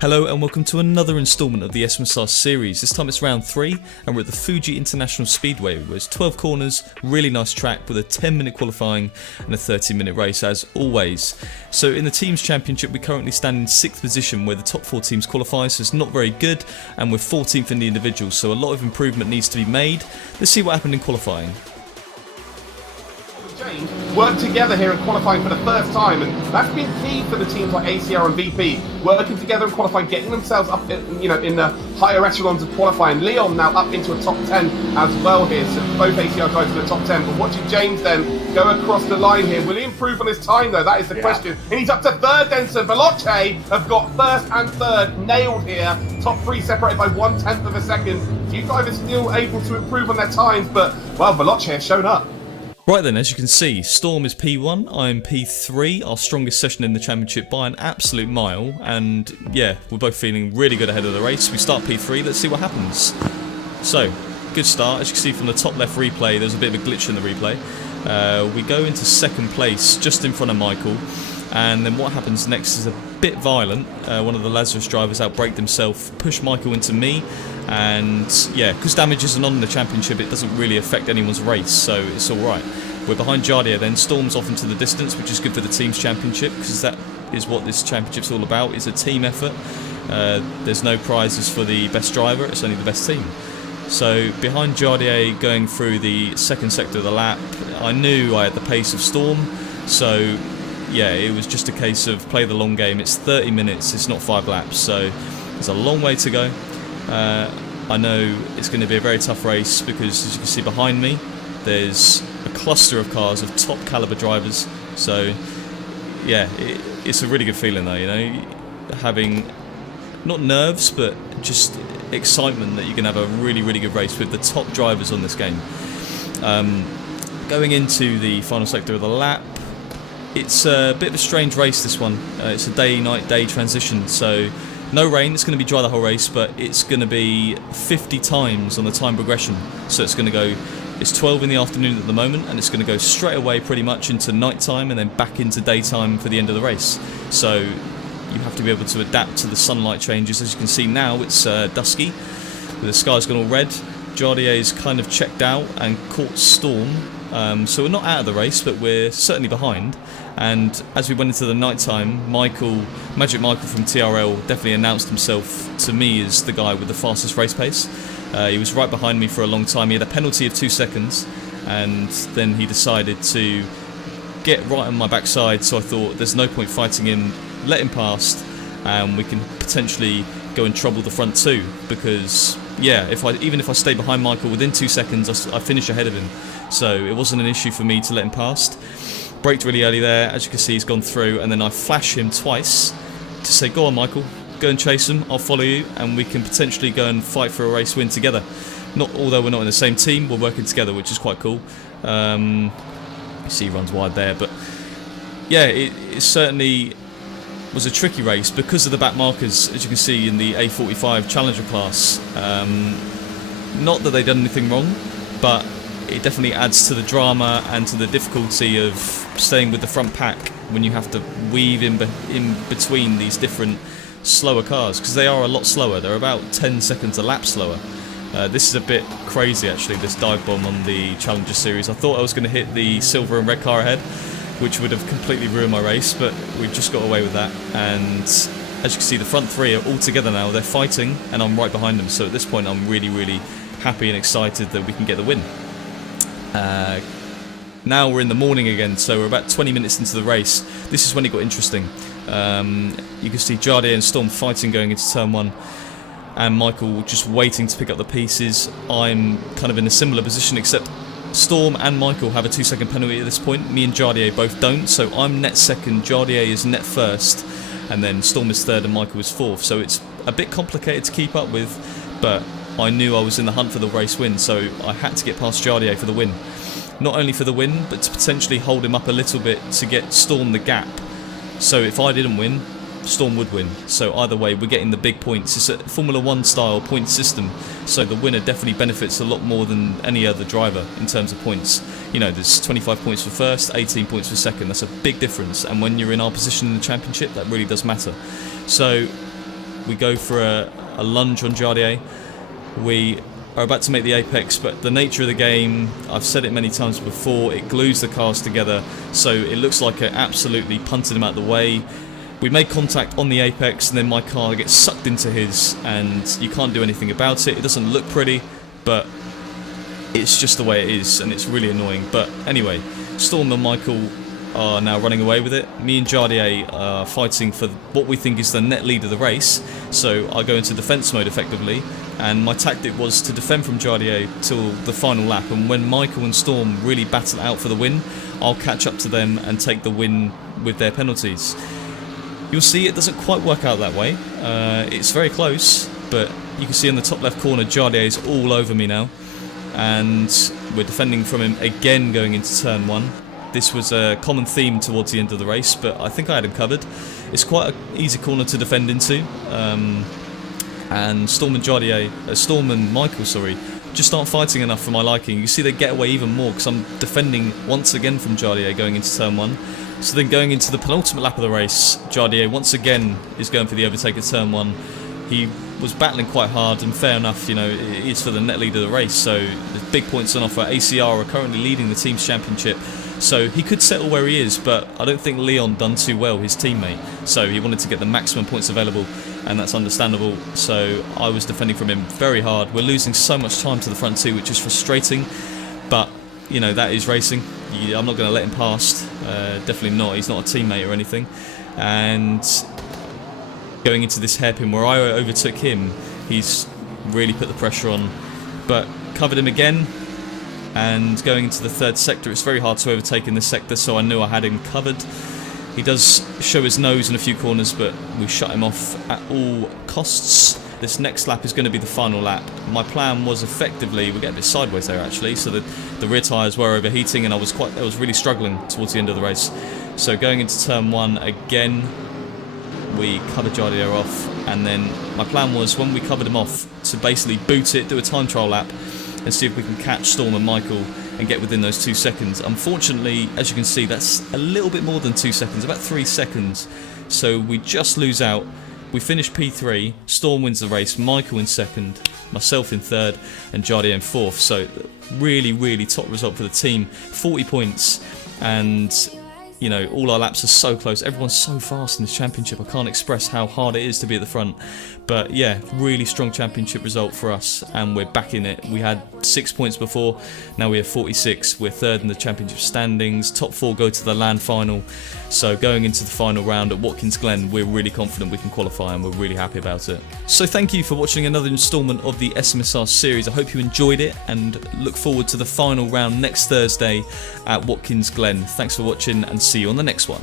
Hello and welcome to another instalment of the Sms-R series. This time it's round 3 and we're at the Fuji International Speedway where it's 12 corners, really nice track with a 10-minute qualifying and a 30-minute race as always. So in the Teams Championship we currently stand in 6th position where the top 4 teams qualify, so it's not very good, and we're 14th in the individuals, so a lot of improvement needs to be made. Let's see what happened in qualifying. Worked together here in qualifying for the first time, and that's been key for the teams like ACR and VP, working together in qualifying, getting themselves up in the higher echelons of qualifying. Leon now up into a top 10 as well here, so both ACR guys in the top 10. But watching James then go across the line here, will he improve on his time though? That is the question. And he's up to third then, so Veloce have got first and third nailed here. Top 3 separated by 1/10 of a second. A few drivers still able to improve on their times, but well, Veloce has shown up. Right then, as you can see, Storm is P1, I'm P3, our strongest session in the championship by an absolute mile, and yeah, we're both feeling really good ahead of the race. We start P3, let's see what happens. So, good start. As you can see from the top left replay, there's a bit of a glitch in the replay. We go into second place, just in front of Michael, and then what happens next is a bit violent. One of the Lazarus drivers outbraked himself, pushed Michael into me, and yeah, because damage isn't on in the championship, it doesn't really affect anyone's race, so it's alright. We're behind Jardier then, Storm's off into the distance, which is good for the team's championship, because that is what this championship's all about, is a team effort. There's no prizes for the best driver, it's only the best team. So behind Jardier going through the second sector of the lap, I knew I had the pace of Storm, so yeah, it was just a case of play the long game. It's 30 minutes, it's not 5 laps, so there's a long way to go. I know it's going to be a very tough race because, as you can see behind me, there's a cluster of cars of top caliber drivers. So yeah, it's a really good feeling though, you know, having not nerves but just excitement that you can have a really good race with the top drivers on this game. Going into the final sector of the lap, it's a bit of a strange race, this one. It's a day-night-day transition, so no rain, it's going to be dry the whole race, but it's going to be 50 times on the time progression. So it's going to go, it's 12 in the afternoon at the moment, and it's going to go straight away pretty much into nighttime and then back into daytime for the end of the race. So you have to be able to adapt to the sunlight changes. As you can see now, it's dusky, the sky's gone all red. Jardier's kind of checked out and caught Storm. So we're not out of the race, but we're certainly behind. And as we went into the night time, Magic Michael from TRL definitely announced himself to me as the guy with the fastest race pace. He was right behind me for a long time. He had a penalty of 2 seconds, and then he decided to get right on my backside, so I thought there's no point fighting him, let him past, and we can potentially go and trouble the front two, because yeah, even if I stay behind Michael within 2 seconds, I finish ahead of him. So it wasn't an issue for me to let him past. Braked really early there, as you can see he's gone through, and then I flash him twice to say, go on Michael, go and chase him, I'll follow you, and we can potentially go and fight for a race win together. Although we're not in the same team, we're working together, which is quite cool. You see he runs wide there, but yeah, it certainly was a tricky race because of the back markers, as you can see in the A45 Challenger class. Not that they've done anything wrong, but it definitely adds to the drama and to the difficulty of staying with the front pack when you have to weave in between these different slower cars, because they are a lot slower. They're about 10 seconds a lap slower. This is a bit crazy actually, this dive bomb on the Challenger series. I thought I was going to hit the silver and red car ahead, which would have completely ruined my race, but we've just got away with that. And as you can see, the front 3 are all together now. They're fighting and I'm right behind them, so at this point I'm really happy and excited that we can get the win. Now we're in the morning again, so we're about 20 minutes into the race. This is when it got interesting. You can see Jardier and Storm fighting going into turn 1, and Michael just waiting to pick up the pieces. I'm kind of in a similar position, except Storm and Michael have a 2-second penalty at this point. Me and Jardier both don't, so I'm net second, Jardier is net first, and then Storm is third and Michael is fourth. So it's a bit complicated to keep up with, but I knew I was in the hunt for the race win, so I had to get past Jardier for the win. Not only for the win, but to potentially hold him up a little bit to get Storm the gap. So if I didn't win, Storm would win. So either way, we're getting the big points. It's a Formula 1 style point system, so the winner definitely benefits a lot more than any other driver in terms of points. You know, there's 25 points for first, 18 points for second. That's a big difference, and when you're in our position in the championship, that really does matter. So We go for a lunge on Jardier. We are about to make the apex, but the nature of the game, I've said it many times before, it glues the cars together, so it looks like it absolutely punted him out of the way. We made contact on the apex, and then my car gets sucked into his, and you can't do anything about it. It doesn't look pretty, but it's just the way it is, and it's really annoying. But anyway, Storm and Michael are now running away with it. Me and Jardier are fighting for what we think is the net lead of the race, so I go into defense mode effectively, and my tactic was to defend from Jardier till the final lap, and when Michael and Storm really battle out for the win, I'll catch up to them and take the win with their penalties. You'll see it doesn't quite work out that way. It's very close, but you can see in the top left corner Jardier is all over me now, and we're defending from him again going into turn 1. This was a common theme towards the end of the race, but I think I had him covered. It's quite an easy corner to defend into, and Storm and Michael, just aren't fighting enough for my liking. You see they get away even more because I'm defending once again from Jardier going into turn 1. So then going into the penultimate lap of the race, Jardier once again is going for the overtake at turn 1. He was battling quite hard, and fair enough, you know, it is for the net lead of the race, so there's big points on offer. ACR are currently leading the team's championship, so he could settle where he is, but I don't think Leon done too well, his teammate, so he wanted to get the maximum points available, and that's understandable, so I was defending from him very hard. We're losing so much time to the front two, which is frustrating, but, you know, that is racing. I'm not going to let him past, definitely not, he's not a teammate or anything, and going into this hairpin where I overtook him, he's really put the pressure on, but covered him again, and going into the third sector, it's very hard to overtake in this sector, so I knew I had him covered. He does show his nose in a few corners, but we shut him off at all costs. This next lap is going to be the final lap. My plan was effectively, we get a bit sideways there actually, so the rear tyres were overheating, and I was really struggling towards the end of the race. So going into turn 1 again, we covered Jardier off, and then my plan was, when we covered him off, to basically boot it, do a time trial lap, and see if we can catch Storm and Michael and get within those 2 seconds. Unfortunately, as you can see, that's a little bit more than 2 seconds, about 3 seconds. So we just lose out. We finish P3, Storm wins the race, Michael in second, myself in third, and Jardier in fourth. So really, really top result for the team. 40 points, and you know, all our laps are so close. Everyone's so fast in this championship. I can't express how hard it is to be at the front. But yeah, really strong championship result for us, and we're back in it. We had 6 points before, now we have 46. We're third in the championship standings. Top 4 go to the LAN Final. So going into the final round at Watkins Glen, we're really confident we can qualify, and we're really happy about it. So thank you for watching another instalment of the Sms-R series. I hope you enjoyed it, and look forward to the final round next Thursday at Watkins Glen. Thanks for watching, and see you on the next one.